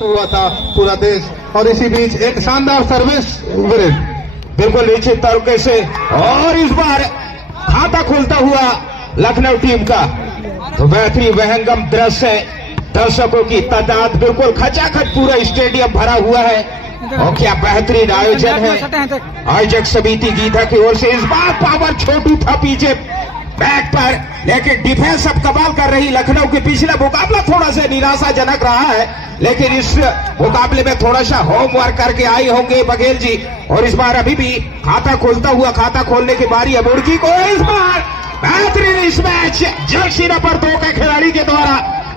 हुआ था पूरा देश। और इसी बीच एक शानदार सर्विस बिल्कुल निश्चित तरीके से, और इस बार खाता खोलता हुआ लखनऊ टीम का तो बेहतरीन वहंगम दृश्य, दर्शकों की तादाद बिल्कुल खचाखच पूरा स्टेडियम भरा हुआ है। और क्या बेहतरीन आयोजन है आयोजक समिति गीता की ओर से। इस बार पावर छोटू था पीछे बैक पर, लेकिन डिफेंस अब कमाल कर रही। लखनऊ के पिछला मुकाबला थोड़ा सा निराशाजनक रहा है, लेकिन इस मुकाबले में थोड़ा सा होमवर्क करके आई होंगे बघेल जी। और इस बार अभी भी खाता खोलता हुआ, खाता खोलने की बारी है मुर्गी को। इस बार बेहतरीन इस मैच जर्सी नंबर 2 के खिलाड़ी के द्वारा,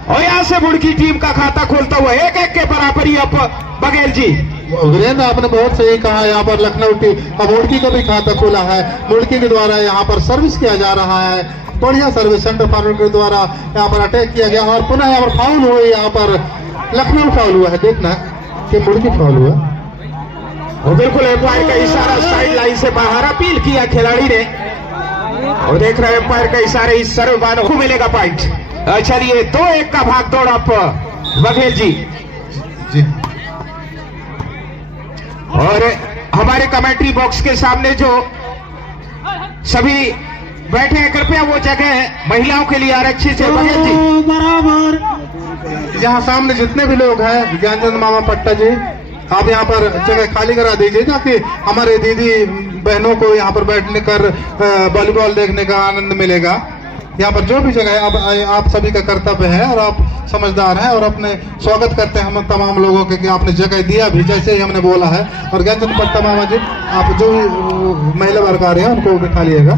और यहाँ से मुर्गी टीम का खाता खोलता हुआ 1-1 के बराबरी अब बघेल जी। वीरेंद्र आपने बहुत सही कहा, यहाँ पर लखनऊ टीम अब मुर्गी का भी खाता खोला है। मुर्गी के द्वारा यहाँ पर सर्विस किया जा रहा है, बढ़िया सर्विस सेंटर फॉरवर्ड के द्वारा यहाँ पर अटैक किया गया और पुनः यहाँ पर फाउल हुई। यहाँ पर लखनऊ फाउल हुआ है, देखना कि मुर्गी फाउल हुआ। और बिल्कुल एम्पायर का इशारा साइड लाइन से बाहर अपील किया खिलाड़ी ने, और देख रहे हैं एम्पायर का इशारा, इस सर्वमानव को मिलेगा पॉइंट। चलिए 2-1 का भाग दौड़ आप बघेल जी। और हमारे कमेंट्री बॉक्स के सामने जो सभी बैठे हैं, कृपया वो जगह महिलाओं के लिए आरक्षित है बघेल जी। बराबर यहाँ सामने जितने भी लोग हैं, ज्ञानचंद मामा पट्टा जी, आप यहाँ पर जगह खाली करा दीजिए ताकि हमारे दीदी बहनों को यहाँ पर बैठने कर वॉलीबॉल देखने का आनंद मिलेगा। यहाँ पर जो भी जगह है आप सभी का कर्तव्य है, और आप समझदार हैं और अपने स्वागत करते हैं हम तमाम लोगों के कि आपने जगह दिया भी जैसे ही हमने बोला है। और ज्ञानचंद पट्टा मामा जी, आप जो भी महिला वर्कर हैं उनको बिठा लिएगा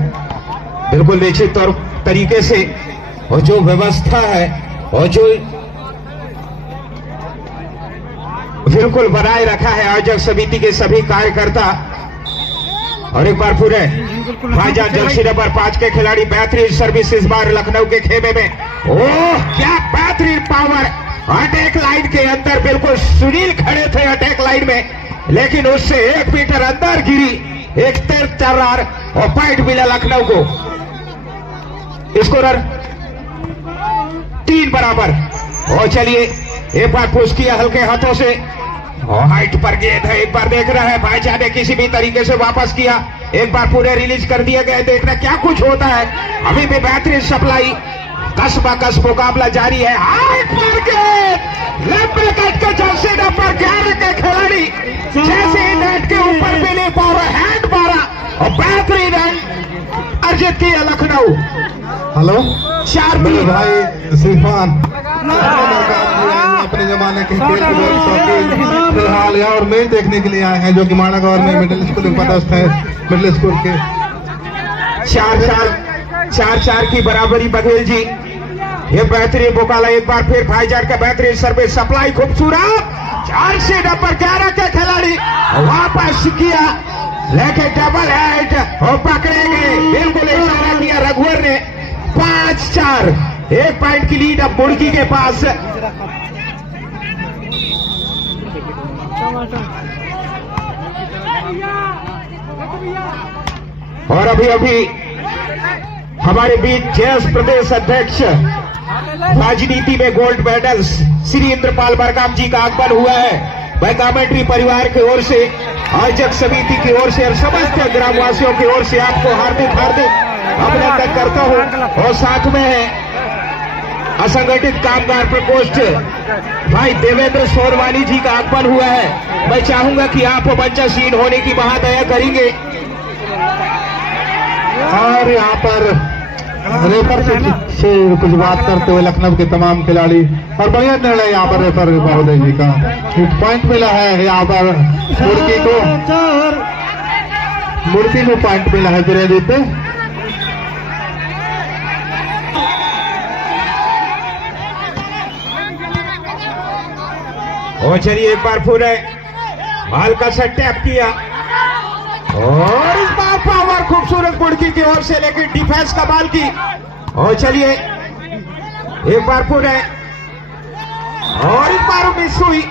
बिल्कुल निश्चित तरीके से। और जो व्यवस्था है और जो बिल्कुल बनाए रखा है आयोजक समिति के सभी कार्यकर्ता। और एक बार पूरे भाईजान जर्सी नंबर 5 के खिलाड़ी, बेहतरीन सर्विस इस बार लखनऊ के खेमे में। ओह क्या बेहतरीन पावर, अटैक लाइन के अंदर बिल्कुल सुनील खड़े थे अटैक लाइन में, लेकिन उससे 1 मीटर अंदर गिरी। एक तेज चार और पॉइंट मिला लखनऊ को। स्कोरर 3 बराबर। और चलिए एक बार पुश किया हल्के हाथों से, और हाइट पर गेंद है। एक बार देख रहा है भाईजान ने किसी भी तरीके से वापस किया, एक बार पूरे रिलीज कर दिया गया। देखना क्या कुछ होता है। अभी भी बेहतरीन सप्लाई, कस मुकाबला जारी है। हाइट पर गेंद, लंबे कट के जर्सी नंबर 11 के खिलाड़ी जैसे ही नेट के ऊपर मिले पावर हैंड मारा और बेहतरीन रन अर्जित किया लखनऊ। हेलो 4 मिनट भाई श्रीफान अपने जमाने के खेल के बहुत शौकीन फिलहाल यहाँ और मैच देखने के लिए आए हैं, जो कि माणा गवर्नमेंट मिडिल स्कूल में पदस्थ है। मिडिल स्कूल के 4-4 की बराबरी बघेल जी। ये बेहतरीन मुकाबला, एक बार फिर भाईजान का बेहतरीन सर्विस सप्लाई खूबसूरत, जर्सी नंबर 11 के खिलाड़ी वापस किया, लेकिन डबल हेड और पकड़ेंगे। बिल्कुल इशारा दिया रघुवर ने। 5-4 1 पॉइंट की लीड अब मुर्गी के पास। और अभी हमारे बीच जेएस प्रदेश अध्यक्ष राजनीति में gold medal Shri Indrapal Bagram जी का आगमन हुआ है। मैं कमेंट्री परिवार की ओर से, आयोजक समिति की ओर से और समस्त ग्रामवासियों की ओर से आपको हार्दिक अभिनंदन करता हूं। और साथ में है असंगठित कामगार प्रकोष्ठ भाई देवेंद्र सोरवानी जी का आगमन हुआ है। मैं चाहूंगा कि आप मंचासीन होने की महादया करेंगे। और यहाँ पर रेफर से कुछ बात करते हुए लखनऊ के तमाम खिलाड़ी, और बढ़िया निर्णय यहाँ पर रेफर महोदय जी का। पॉइंट मिला है यहाँ पर मुर्गी को पॉइंट मिला है वीरेंद्र पे। और चलिए एक बार पूरे हल्का सा टैप किया, और इस बार पावर खूबसूरत मुर्गी की ओर से, लेकिन डिफेंस कमाल की। और चलिए एक बार पूरे, और इस बार मिस हुई।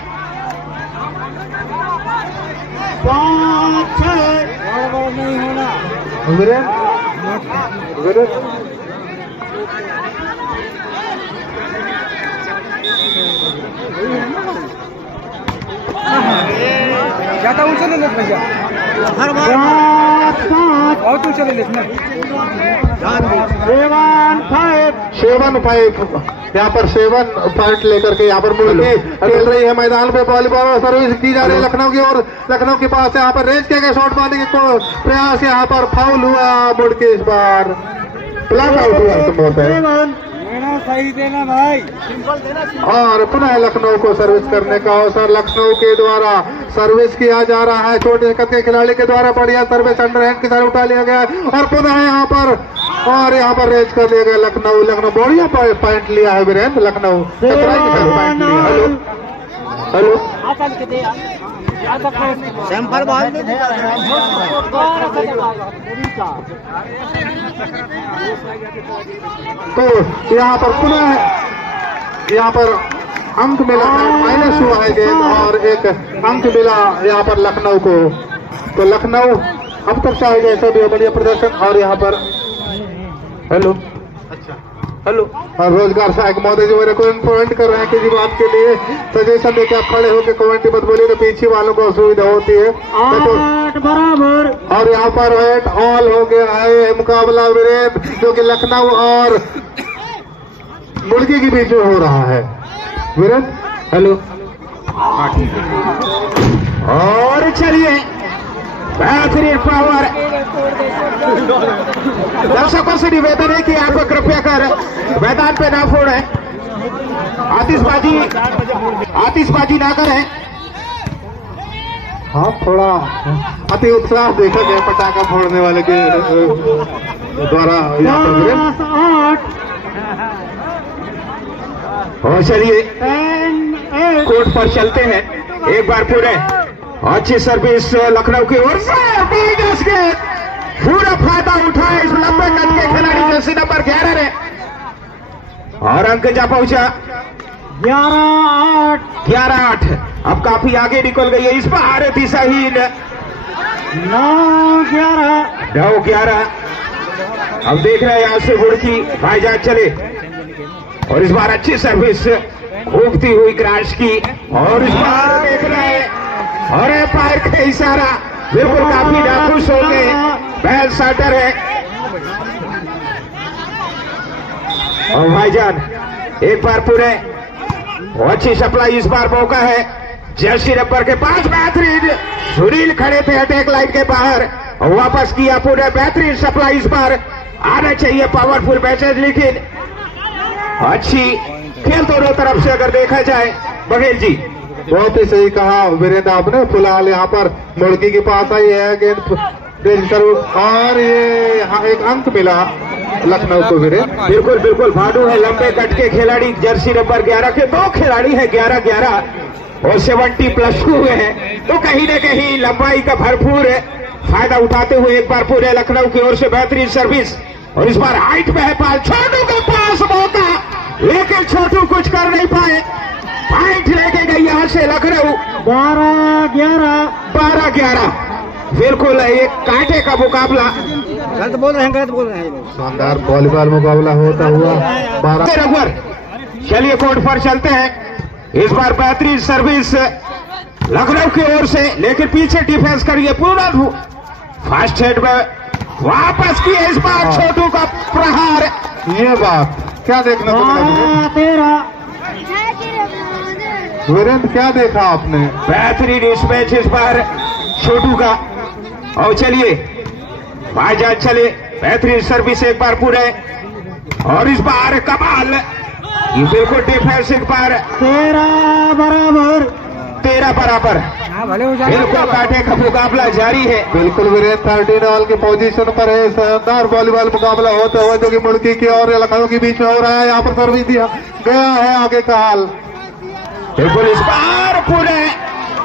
5-6 नहीं होना। ज्यादा ऊंचे ले लेते भैया, बहुत ऊंचे ले लेते ना। 7-5 यहाँ पर 7 पॉइंट लेकर के यहाँ पर मुर्गी खेल रही है मैदान पे। वॉलीबॉल और सर्विस की जा रही है लखनऊ की ओर। लखनऊ के पास यहाँ पर रेंज किया गया शॉट मारने के प्रयास, यहाँ पर फाउल हुआ मुर्गी, इस बार ब्लॉक आउट हुआ संभवतः। सही देना भाई, और पुनः लखनऊ को सर्विस करने का अवसर लखनऊ के द्वारा सर्विस किया जा रहा है। छोटे कद के खिलाड़ी के द्वारा बढ़िया सर्विस अंडरहैंड के साथ उठा लिया गया और पुनः यहाँ पर रेंज कर लिया गया लखनऊ बढ़िया पॉइंट लिया है वीरेंद्र। लखनऊ पॉइंट लिया। हेलो तो यहाँ पर पुनः यहाँ पर अंक मिला है, माइनस हुआ है गेंद और एक अंक मिला यहाँ पर लखनऊ को। तो लखनऊ अब तक चाहे जैसा भी बढ़िया प्रदर्शन। और यहाँ पर हेलो और रोजगार सहायक महोदय जी मेरे को इन्फॉर्मेंट कर रहे हैं किसी बात के लिए सजेशन देके आप खड़े होकर कमेंट मत बोलिए तो पीछे वालों को असुविधा होती है। बराबर और यहाँ पर 8 ऑल हो गया है मुकाबला वीरेंद्र, जो कि लखनऊ और मुर्गी के बीच में हो रहा है। वीरेंद्र हेलो और चलिए बेहतरीन पावर। दर्शकों से निवेदन है कि आप कृपया कर मैदान पे ना फोड़े, आतिशबाजी ना करें। हाँ थोड़ा अति उत्साह देखा गया पटाखा फोड़ने वाले के द्वारा यहाँ पर वीरेंद्र। और चलिए कोर्ट पर चलते हैं एक बार पूरे। अच्छी सर्विस लखनऊ की ओर से, पूरा फायदा उठाया इस लंबे कद के खिलाड़ी जैसे नंबर 11 ने और अंक जा पहुंचा 11-8। अब काफी आगे निकल गई है इस बार दिशाहीन 9-11। अब देख रहे हैं यहां से बुड़की भाईजान चले और इस बार अच्छी सर्विस घूमती हुई क्रैश की और इस बार देख रहे हैं और पैर का इशारा बिल्कुल काफी नाखुश हो गए। बैल साटर है और भाईजान एक बार पूरे अच्छी सप्लाई। इस बार मौका है जर्सी नंबर के 5 बेहतरीन सुनील खड़े थे अटैक लाइन के बाहर और वापस किया पूरे बेहतरीन सप्लाई। इस बार आना चाहिए पावरफुल मैसेज, लेकिन अच्छी खेल दोनों तरफ से अगर देखा जाए। बघेल जी बहुत ही सही कहा वीरेंद्र आपने। फिलहाल यहाँ पर मुर्गी के पास आई है गेंद और ये यहाँ एक अंक मिला लखनऊ को वीरेंद्र। बिल्कुल भाडू है लंबे कट के खिलाड़ी। जर्सी नंबर 11 के 2 खिलाड़ी है 11-11 और 70+ हुए हैं, तो कहीं न कहीं लंबाई का भरपूर फायदा उठाते हुए एक बार पूरे लखनऊ की ओर से बेहतरीन सर्विस। और इस बार हाइट में है पाल छोटू के पास मौका, लेकिन छोटू कुछ कर नहीं पाए। पॉइंट लेके गई यहां से लखनऊ 12-11। बिल्कुल एक कांटे का मुकाबला। गलत बोल रहे हैं शानदार वॉलीबॉल मुकाबला होता हुआ 12। चलिए कोर्ट पर चलते हैं। इस बार बेहतरीन सर्विस लखनऊ की ओर से, लेकिन पीछे डिफेंस करिए पूरा फास्ट हेड में वापस किए। इस बार छोटू का प्रहार। ये बात क्या देखने को मिला वीरेंद्र, क्या देखा आपने? बेहतरीन इस मैच इस बार छोटू का। और चलिए भाईजान चले बेहतरीन सर्विस एक बार पूरे और इस बार कमाल। ये बिल्कुल डिफेंस एक बार 13 बराबर। बिल्कुल कांटे का मुकाबला जारी है। बिल्कुल वीरेंद्र 13 ऑल की पोजीशन पर है। शानदार वॉलीबॉल मुकाबला होता हुआ जो कि मुर्गी की और लखनऊ के बीच में हो रहा है। यहाँ पर सर्विस दिया गया है आगे का हाल। बिल्कुल इस बार पूरे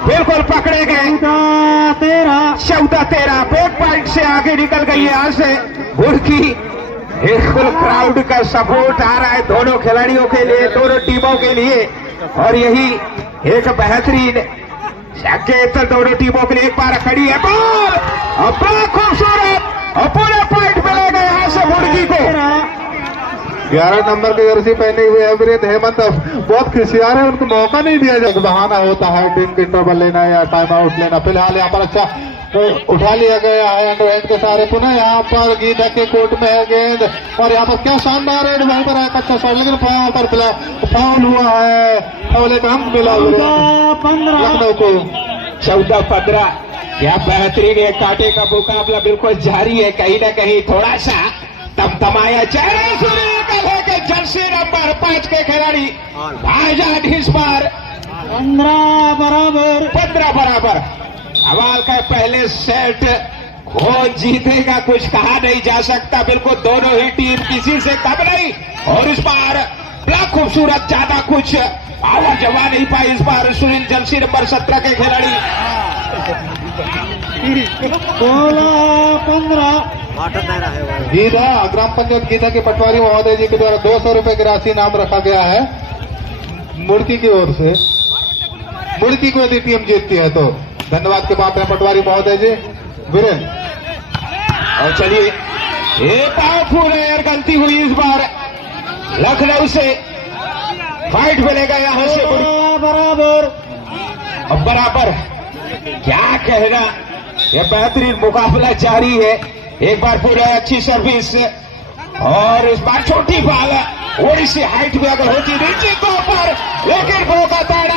बिल्कुल पकड़े गए 14-13। बैक पॉइंट से आगे निकल गई है यहाँ से बुड़की। बिल्कुल क्राउड का सपोर्ट आ रहा है दोनों खिलाड़ियों के लिए, दोनों टीमों के लिए, और यही एक बेहतरीन संकेत दोनों टीमों के लिए। एक बार खड़ी है बॉल और बड़ा खूबसूरत और पूरे पॉइंट मिलेगा यहाँ से बुड़की को। 11 नंबर की जर्सी पहने हुए है वीरेंद्र हेमंत बहुत खुशियार है, उनको मौका नहीं दिया जाए। बहाना होता है टीम के इंटरवल लेना या टाइम आउट लेना। फिलहाल यहाँ पर अच्छा उठा लिया गया है अंडर हैंड के सहारे। पुनः यहाँ पर गीता के कोर्ट में है गेंद और यहाँ पर क्या शानदार रेड वहीं पर है अच्छा शॉट, लेकिन वहां पर फाउल हुआ है। फाउल का अंक मिला लखनऊ को 14-15। क्या बेहतरीन है, कांटे का मुकाबला बिल्कुल जारी है। कहीं ना कहीं थोड़ा सा तमतमाया चेहरा के जर्सी नंबर 5 के खिलाड़ी भाईजान इस बार 15 बराबर। सवाल का पहले सेट कौन जीतेगा कुछ कहा नहीं जा सकता। बिल्कुल दोनों ही टीम किसी से कम नहीं और इस बार बड़ा खूबसूरत, ज्यादा कुछ आवाज जमा नहीं पाई इस बार सुनील जर्सी नंबर 17 के खिलाड़ी। 16-15 गीता ग्राम पंचायत गीता के पटवारी महोदय जी के द्वारा 200 रुपए की राशि नाम रखा गया है मुड़की की ओर से। मुड़की को यदि टीम जीतती है तो धन्यवाद के पात्र हैं पटवारी महोदय जी। वीरेंद्र और चलिए ये पावरफुल है यार, गलती हुई इस बार लखनऊ से। फाइट मिलेगा यहां से बराबर। क्या कहना, यह बेहतरीन मुकाबला जारी है। एक बार पूरा अच्छी सर्विस और इस बार छोटी बाल थोड़ी सी हाइट में अगर होती नीचे को ऊपर, लेकिन वो का ताड़ा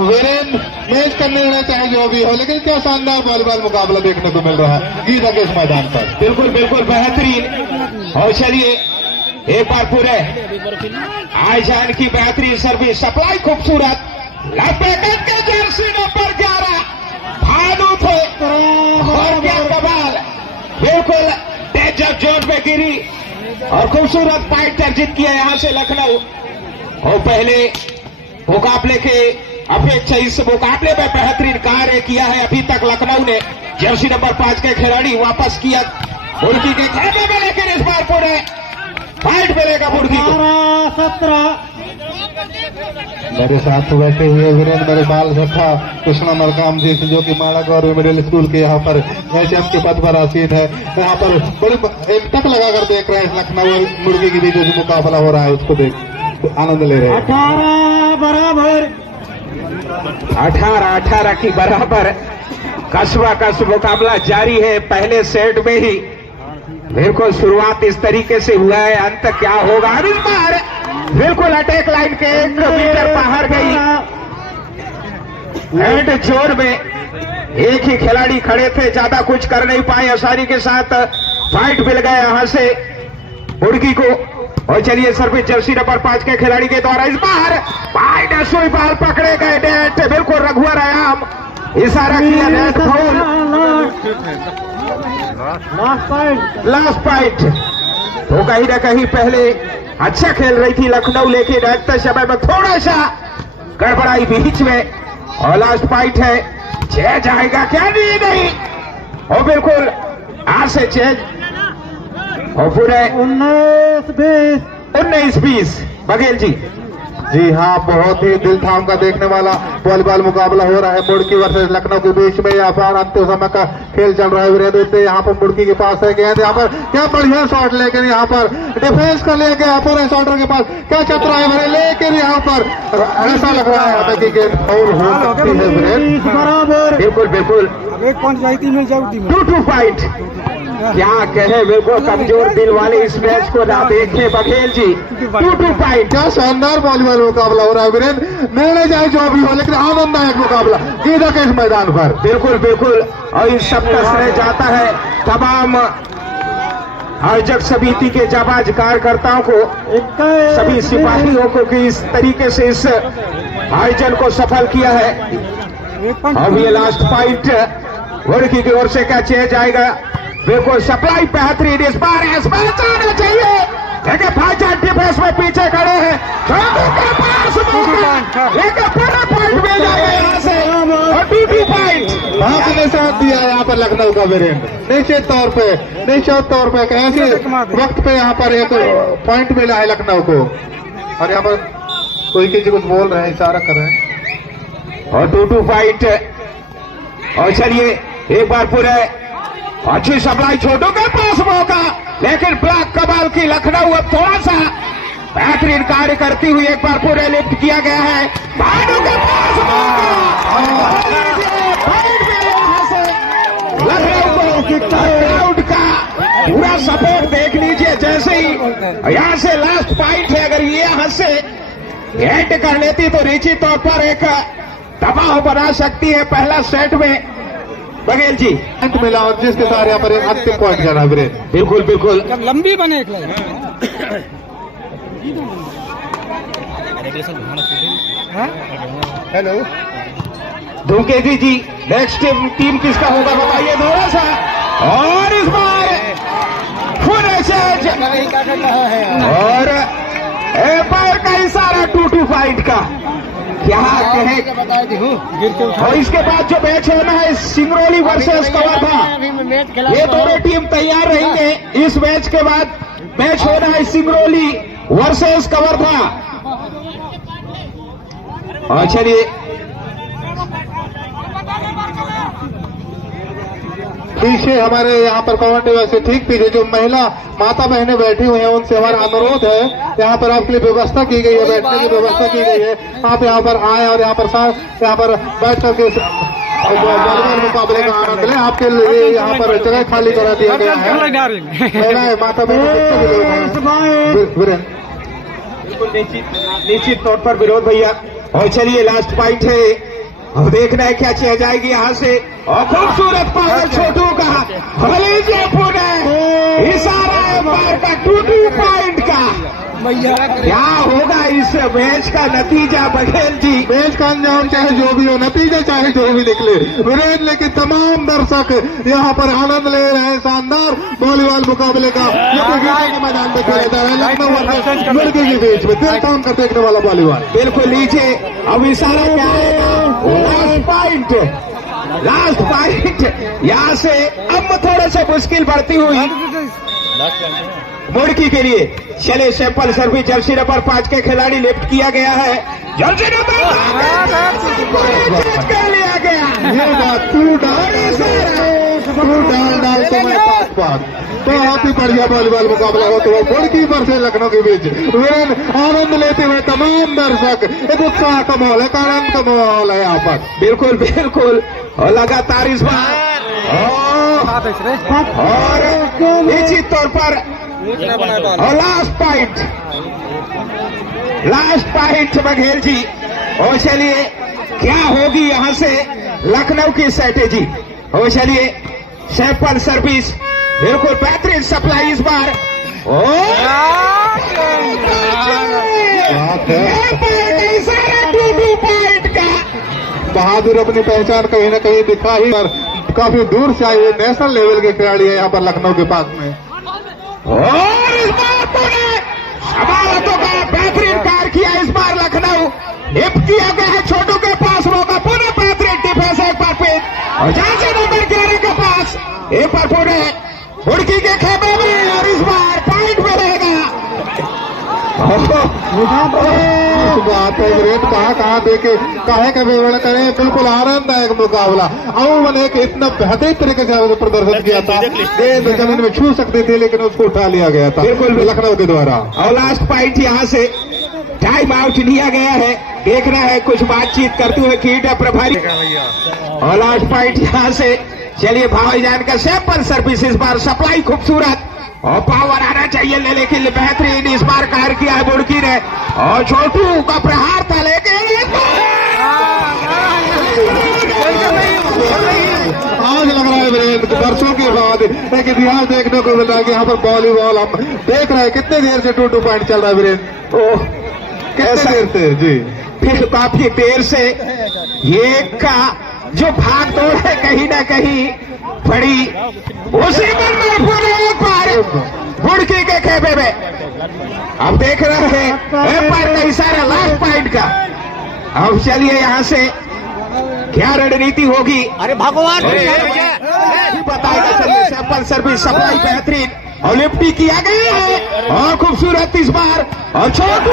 वीरेंद्र मैच करने देना चाहे जो भी हो, लेकिन क्या शानदार वॉलीबॉल मुकाबला देखने को मिल रहा है गीता के इस मैदान पर। बिल्कुल बेहतरीन। और चलिए एक बार पूरे आईजान की बेहतरीन सर्विस, सप्लाई खूबसूरत, लपेट के जर्सी नंबर 11 भानु थे और क्या कमाल, बिल्कुल डेंजर जोन में गिरी और खूबसूरत पॉइंट अर्जित किया यहां से लखनऊ। और पहले मुकाबले के अपेक्षा इस मुकाबले में बेहतरीन कार्य किया है अभी तक लखनऊ ने। जर्सी नंबर 5 के खिलाड़ी वापस किया मुर्गी के खेमे में, लेकिन इस बार पूरे फाइट मिलेगा मुर्गी को। 17 मेरे साथ बैठे हुए वीरेंद्र मेरे बाल सखा कृष्णा मलकाम जी जो कि माड़ा गौरव मिडिल स्कूल के यहाँ पर एचएम के पद पर आसीन है। यहाँ पर बड़ी एक टक लगाकर देख रहे हैं लखनऊ मुर्गी के बीच जो मुकाबला हो रहा है उसको देख आनंद ले रहे हैं। 18 बराबर 18 की बराबर कसबा कस मुकाबला जारी है। पहले सेट में ही बिल्कुल शुरुआत इस तरीके से हुआ है, अंत क्या होगा। इस बार बिल्कुल अटैक लाइन के 1 मीटर बाहर गई। एंड जोर में एक ही खिलाड़ी खड़े थे, ज्यादा कुछ कर नहीं पाए, आसानी के साथ फाइट मिल गया यहां से मुर्गी को। और चलिए सर्विस जर्सी नंबर 5 के खिलाड़ी के द्वारा इस बार भाई सुई बाल पकड़े गए नेट, बिल्कुल रघुवर आयाम इशारा किया, नेट फाउल। लास्ट पॉइंट तो कहीं ना कहीं पहले अच्छा खेल रही थी लखनऊ, लेकिन अंत समय में थोड़ा सा गड़बड़ाई बीच में। और लास्ट पॉइंट है, चेंज आएगा क्या? नहीं और बिल्कुल आज से चेंज और पूरे 19-20 बघेल जी। जी हाँ, बहुत ही दिल थाम का देखने वाला वॉलीबॉल मुकाबला हो रहा है मुड़की वर्सेस लखनऊ के बीच में। यहाँ पर अंतिम समय का खेल चल रहा है। वीरेंद्र यहाँ पर मुड़की के पास है गेंद, यहाँ पर क्या बढ़िया शॉट, लेकिन यहाँ पर डिफेंस कर ले गया पूरे शॉटर के पास, क्या चतरा है भरे, लेकिन यहाँ पर ऐसा लग रहा है कि गेंद फाउल हो सकती है वीरेंद्र। बराबर बिल्कुल एक पॉइंट जाती मिल जाऊगी 2-2 फाइट। क्या कहे, बिल्कुल कमजोर दिल वाले इस मैच को ना देखे बघेल जी। 2-2 फाइट, क्या शानदार वॉलीबॉल मुकाबला हो रहा है वीरेंद्र। निर्णय चाहे जो भी हो, लेकिन आनंददायक मुकाबला गीता के इस मैदान पर। बिल्कुल और इन सब का श्रेय जाता है तमाम आयोजक समिति के जाबाज कार्यकर्ताओं को, सभी सिपाहियों को कि इस तरीके से इस आयोजन को सफल किया है। अब ये लास्ट पॉइंट मुर्गी की ओर से क्या चेंज आएगा? बिल्कुल सप्लाई बेहतरीन, इस बार आना चाहिए, लेकिन भाईजान डिफेंस में पीछे खड़े हैं, लेकिन पूरा पॉइंट मिल जाएगा यहाँ से और 2-2 पॉइंट। हाथ ने साथ दिया यहाँ पर लखनऊ का वीरेंद्र निश्चित तौर पे कैसे वक्त पे यहाँ पर एक पॉइंट मिला है लखनऊ को। और यहाँ पर कोई किसी कुछ बोल रहे हैं, इशारा कर रहे हैं। और 2-2 पॉइंट। और चलिए एक बार पूरे अच्छी सप्लाई, छोटों के पास मौका, लेकिन ब्लॉक कमाल की लखनऊ अब थोड़ा सा बेहतरीन कार्य करती हुई एक बार पूरे लिफ्ट किया गया है। भानु के पास लखनऊ को क्राउड का पूरा सपोर्ट देख लीजिए। जैसे ही यहां से लास्ट पॉइंट है, अगर ये यहां से एंड कर लेती तो निश्चित तौर पर एक दबाव बना सकती है पहला सेट में। बघेल जी अंत मिला और जिसके साथ यहाँ पर एक अंतिम पॉइंट जाना वीरेंद्र। बिल्कुल बिल्कुल जब लंबी बने एक हेलो धूमकेतु जी नेक्स्ट टीम किसका होगा बताइए थोड़ा सा। और इस बार फुल एसेज और एम्पायर का इशारा 2-2 फाइट का क्या कहे। और इसके बाद जो मैच होना है सिंगरौली वर्सेस कवर्धा, ये दोनों टीम तैयार रहेंगे। इस मैच के बाद मैच होना है सिंगरौली वर्सेस कवर्धा। और चलिए पीछे हमारे यहाँ पर कमेंट्री वैसे ठीक पीछे जो महिला माता बहनें बैठी हुई हैं उनसे हमारा अनुरोध है, यहाँ पर आपके लिए व्यवस्था की गई है, बैठने की व्यवस्था की गई है। आप यहाँ पर आए और यहाँ पर बैठ करके वॉलीबॉल मुकाबले का आनंद लें। आपके लिए यहाँ पर जगह खाली करा दिया गया है। महिलाएं माता बहनें निश्चित तौर पर विरोध भैया। और चलिए लास्ट पॉइंट है, अब देखना है क्या चल जाएगी यहाँ से। और खूबसूरत पावर छोटू का लीजिए पुनः इशारा है बार का 2-2 पॉइंट का। क्या होगा इस मैच का नतीजा बघेल जी? मैच का अंजाम चाहे जो भी हो, नतीजा चाहे जो भी निकले वीरेंद्र, लेकिन तमाम दर्शक यहाँ पर आनंद ले रहे हैं शानदार वॉलीबॉल मुकाबले का। के मैदान में खेला जा रहा है लखनऊ लड़के के बीच में दिल काम कर देखने वाला वॉलीबॉल। बिल्कुल लीजिए अब इशारा क्या है? लास्ट पॉइंट यहाँ से अब थोड़ा सा मुश्किल बढ़ती हुई मुड़की के लिए। चले सैंपल सर्विस जर्सी नंबर 5 के खिलाड़ी लिफ्ट किया गया है। जर्सी नंबर कर लिया गया। ये बात तू डाल तो मैं पास तो बहुत ही बढ़िया वॉलीबॉल मुकाबला हो तो गोलकीपर से लखनऊ के बीच वीरेंद्र आनंद लेते हुए तमाम दर्शक एक उत्साह का माहौल है, एक आनंद का माहौल है यहाँ पर। बिल्कुल बिल्कुल और लगातार इस बार और निश्चित तौर पर और लास्ट पॉइंट बघेल जी। और चलिए क्या होगी यहाँ से लखनऊ की स्ट्रैटेजी। और चलिए सैंपल सर्विस बिल्कुल बेहतरीन सप्लाई इस बार। बहादुर अपनी पहचान कहीं न कहीं दिखा ही, पर काफी दूर से आए हुए नेशनल लेवल के खिलाड़ी है यहाँ पर लखनऊ के पास में। और इस बार पुणे शमालतों का बेहतरीन कार्य किया। इस बार लखनऊ लिफ्ट किया गया है, छोटू के पास होगा पुणे बेहतरीन डिफेंस एक बार फिर। और झांसी नंबर 11 के पास एक बार पुणे मुड़की के खेमे में और इस बार पॉइंट में रहेगा। बात है वीरेंद्र, कहाँ देखे काहे का विवरण करें। बिल्कुल आनंददायक मुकाबला। अमूमन एक इतना बेहतरीन तरीके से प्रदर्शन किया था, गेंद जमीन में छू सकती थी लेकिन उसको उठा लिया गया था बिल्कुल लखनऊ के द्वारा। और लास्ट पॉइंट यहाँ से टाइम आउट लिया गया है। देखना है कुछ बातचीत करते हुए क्रीडा प्रभारी। और लास्ट पॉइंट यहाँ से चलिए भाईजान का सैंपल सर्विस इस बार सप्लाई खूबसूरत और पावर आना चाहिए लेकिन बेहतरीन इस बार कार्य किया है बुड़की ने। और छोटू का प्रहार था लेकिन आज लग रहा है वीरेंद्र वर्षों के बाद एक इतिहास देखने को मिल रहा है कि यहाँ पर वॉलीबॉल हम देख रहे हैं। कितने देर से 2-2 पॉइंट चल रहा है वीरेंद्र? ओह कितने देर से जी? फिर काफी देर से ये का जो भाग दौड़ है कहीं ना कहीं बड़ी उसी में एक बार बुड़की के खेमे में। अब देख रहे हैं एम्पायर का इशारा लास्ट पॉइंट का। अब चलिए यहाँ से क्या रणनीति होगी? अरे भगवान बताएगा। चलिए सैंपल सर्विस सप्लाई बेहतरीन और लिफ्टी किया गया है और खूबसूरत इस बार और छोटू